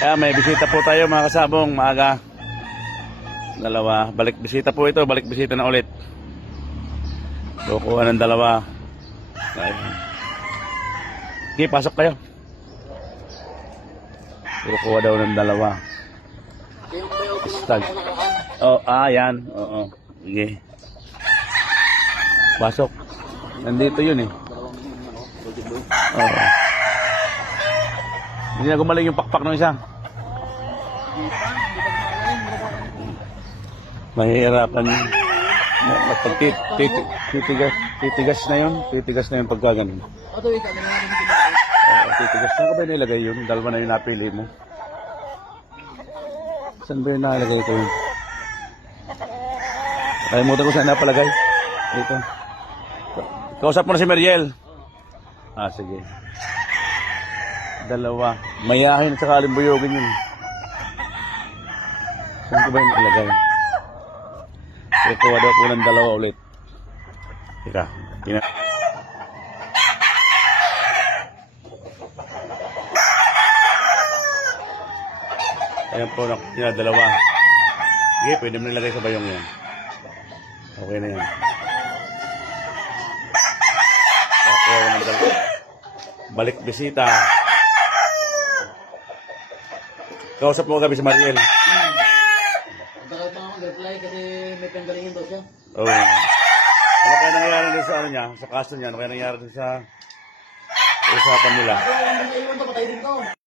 Kaya may bisita po tayo mga kasabong, maaga. Dalawa, balik bisita po ito, balik bisita na ulit. Kukuha ng dalawa. Okay, pasok kayo. Kukuha daw ng dalawa. Stag. Oh, yan. Oo. Sige. Pasok. Nandito yun eh. Oo. Hindi na gumaling yung pakpak ng isa. Mahihirapan yun. Titigas na yun. Titigas na yun pagka ganun. Titigas na ka ba nilagay yun? Dalawa na yung napili mo. Saan ba yung nalagay ito yun? Kalimutan ko saan napalagay. Dito. Kausap mo na si Mariel. Sige. Dalawa. Mayahin at saka alimbuyogin yun. Saan ko ba yung nalagay? Kukuha daw po ng dalawa ulit. Teka. Ayan po, dalawa. Sige, pwede mo nilagay sa bayong yan. Okay na yan. Kukuha ng dalawa. Balik bisita. Kausap mo gabi si Mariel. Bakal pa ako mag-reply kasi may panggalingin daw siya. Oo. Ano kaya nangyayari doon sa ano niya? Sa kaso niya? Ano kaya nangyayari doon sa usapan nila? Ako, ang naiwan to, patay din to.